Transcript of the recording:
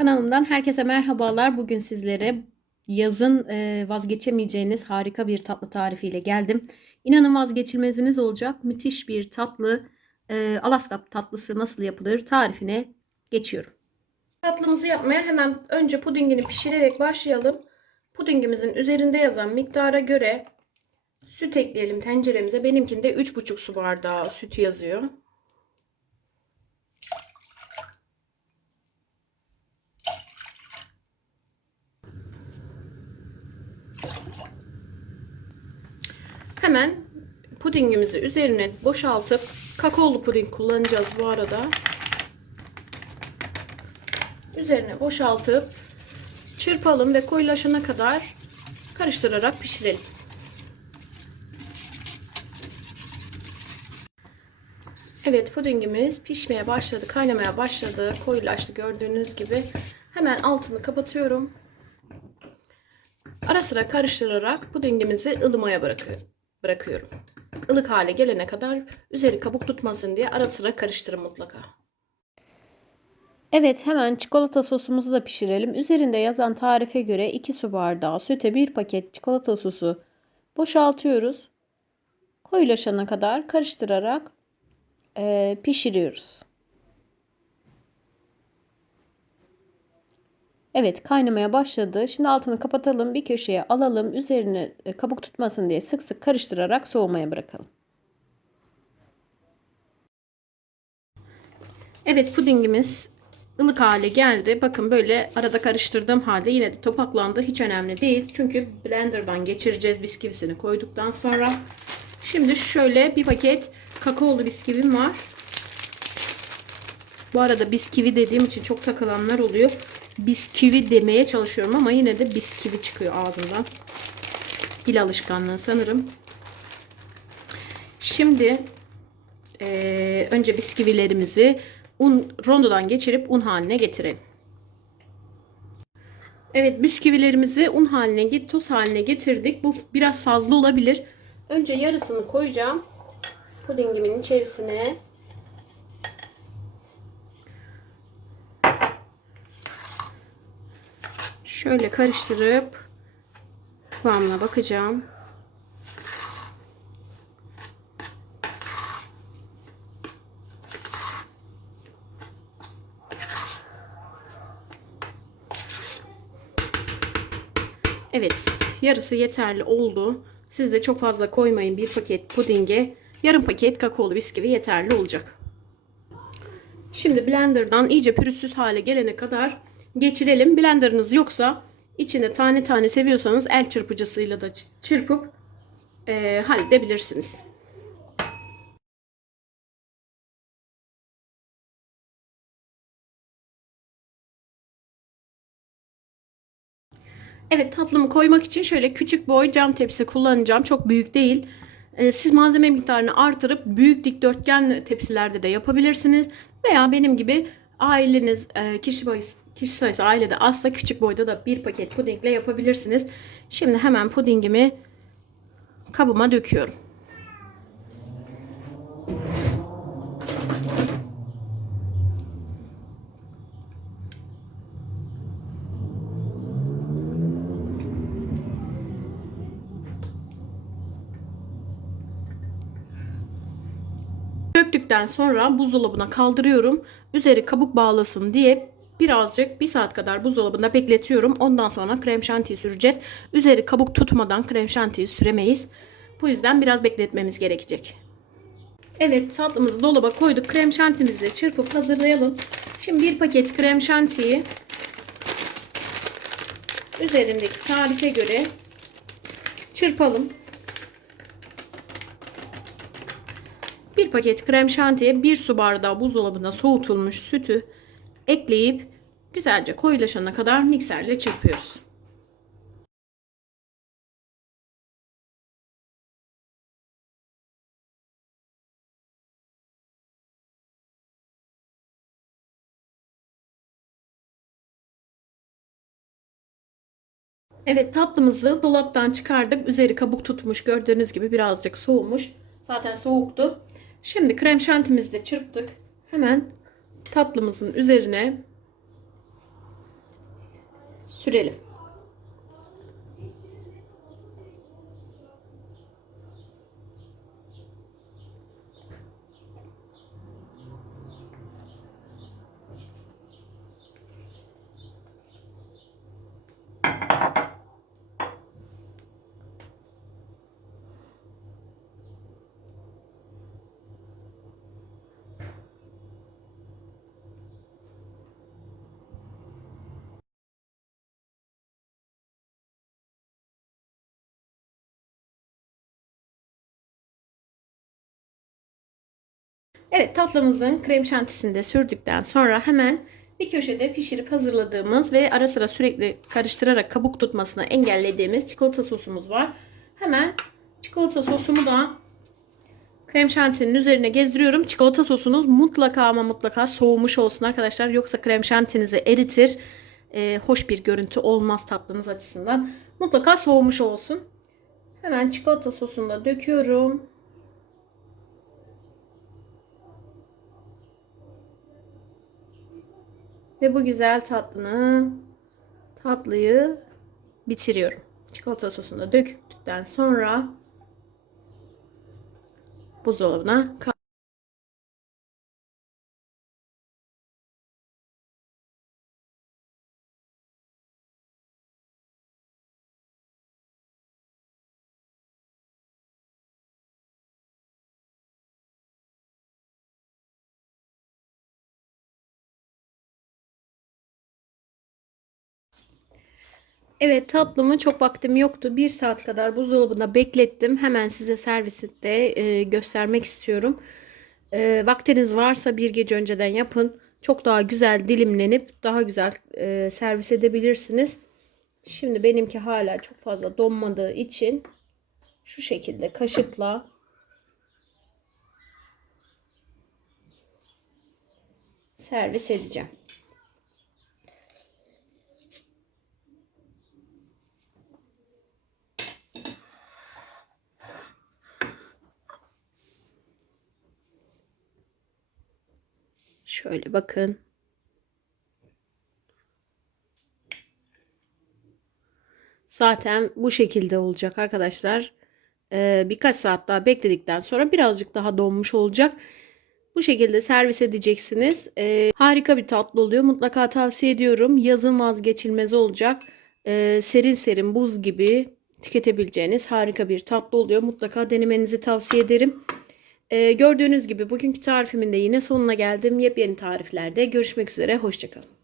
Kanalımdan herkese merhabalar. Bugün sizlere yazın e, vazgeçemeyeceğiniz harika bir tatlı tarifiyle geldim. İnanın vazgeçilmeziniz olacak müthiş bir tatlı e, Alaska tatlısı nasıl yapılır tarifine geçiyorum. Tatlımızı yapmaya hemen önce pudingini pişirerek başlayalım. Pudingimizin üzerinde yazan miktara göre süt ekleyelim tenceremize. Benimkinde 3,5 su bardağı süt yazıyor. Hemen pudingimizi üzerine boşaltıp kakaolu puding kullanacağız bu arada. Üzerine boşaltıp çırpalım ve koyulaşana kadar karıştırarak pişirelim. Evet pudingimiz pişmeye başladı, kaynamaya başladı, koyulaştı gördüğünüz gibi. Hemen altını kapatıyorum. Ara sıra karıştırarak pudingimizi ılımaya bırakıyorum bırakıyorum. Ilık hale gelene kadar üzeri kabuk tutmasın diye ara sıra karıştırın mutlaka. Evet hemen çikolata sosumuzu da pişirelim. Üzerinde yazan tarife göre 2 su bardağı süte 1 paket çikolata sosu boşaltıyoruz. Koyulaşana kadar karıştırarak e, pişiriyoruz. Evet kaynamaya başladı. Şimdi altını kapatalım. Bir köşeye alalım. Üzerine e, kabuk tutmasın diye sık sık karıştırarak soğumaya bırakalım. Evet pudingimiz ılık hale geldi. Bakın böyle arada karıştırdığım halde yine de topaklandı. Hiç önemli değil. Çünkü blenderdan geçireceğiz bisküvisini koyduktan sonra. Şimdi şöyle bir paket kakaolu bisküvim var. Bu arada bisküvi dediğim için çok takılanlar oluyor bisküvi demeye çalışıyorum ama yine de bisküvi çıkıyor ağzımdan. Dil alışkanlığı sanırım. Şimdi e, önce bisküvilerimizi un rondodan geçirip un haline getirelim. Evet bisküvilerimizi un haline, toz haline getirdik. Bu biraz fazla olabilir. Önce yarısını koyacağım. Pudingimin içerisine. Şöyle karıştırıp kıvamına bakacağım. Evet yarısı yeterli oldu. Siz de çok fazla koymayın bir paket pudinge. Yarım paket kakaolu bisküvi yeterli olacak. Şimdi blenderdan iyice pürüzsüz hale gelene kadar geçirelim. Blenderınız yoksa içine tane tane seviyorsanız el çırpıcısıyla da çırpıp e, halledebilirsiniz. Evet tatlımı koymak için şöyle küçük boy cam tepsi kullanacağım. Çok büyük değil. E, siz malzeme miktarını artırıp büyük dikdörtgen tepsilerde de yapabilirsiniz. Veya benim gibi aileniz e, kişi Kişi sayısı ailede azsa küçük boyda da bir paket pudingle yapabilirsiniz. Şimdi hemen pudingimi kabıma döküyorum. Döktükten sonra buzdolabına kaldırıyorum. Üzeri kabuk bağlasın diye birazcık bir saat kadar buzdolabında bekletiyorum. Ondan sonra krem şantiyi süreceğiz. Üzeri kabuk tutmadan krem şantiyi süremeyiz. Bu yüzden biraz bekletmemiz gerekecek. Evet tatlımızı dolaba koyduk. Krem şantimizi de çırpıp hazırlayalım. Şimdi bir paket krem şantiyi üzerindeki tarife göre çırpalım. Bir paket krem şantiye bir su bardağı buzdolabında soğutulmuş sütü ekleyip güzelce koyulaşana kadar mikserle çırpıyoruz. Evet tatlımızı dolaptan çıkardık. Üzeri kabuk tutmuş. Gördüğünüz gibi birazcık soğumuş. Zaten soğuktu. Şimdi krem şantimizi de çırptık. Hemen tatlımızın üzerine sürelim. Evet tatlımızın krem şantisini de sürdükten sonra hemen bir köşede pişirip hazırladığımız ve ara sıra sürekli karıştırarak kabuk tutmasını engellediğimiz çikolata sosumuz var. Hemen çikolata sosumu da krem şantinin üzerine gezdiriyorum. Çikolata sosunuz mutlaka ama mutlaka soğumuş olsun arkadaşlar. Yoksa krem şantinizi eritir. Ee, hoş bir görüntü olmaz tatlınız açısından. Mutlaka soğumuş olsun. Hemen çikolata sosunu da döküyorum. Ve bu güzel tatlını tatlıyı bitiriyorum. Çikolata sosunu da döktükten sonra buzdolabına Evet tatlımı çok vaktim yoktu. Bir saat kadar buzdolabında beklettim. Hemen size serviste e, göstermek istiyorum. E, vaktiniz varsa bir gece önceden yapın. Çok daha güzel dilimlenip daha güzel e, servis edebilirsiniz. Şimdi benimki hala çok fazla donmadığı için şu şekilde kaşıkla servis edeceğim. Şöyle bakın. Zaten bu şekilde olacak arkadaşlar. Ee, birkaç saat daha bekledikten sonra birazcık daha donmuş olacak. Bu şekilde servis edeceksiniz. Ee, harika bir tatlı oluyor. Mutlaka tavsiye ediyorum. Yazın vazgeçilmez olacak. Ee, serin serin buz gibi tüketebileceğiniz harika bir tatlı oluyor. Mutlaka denemenizi tavsiye ederim. Ee, gördüğünüz gibi bugünkü tarifimin de yine sonuna geldim. Yepyeni tariflerde görüşmek üzere. Hoşçakalın.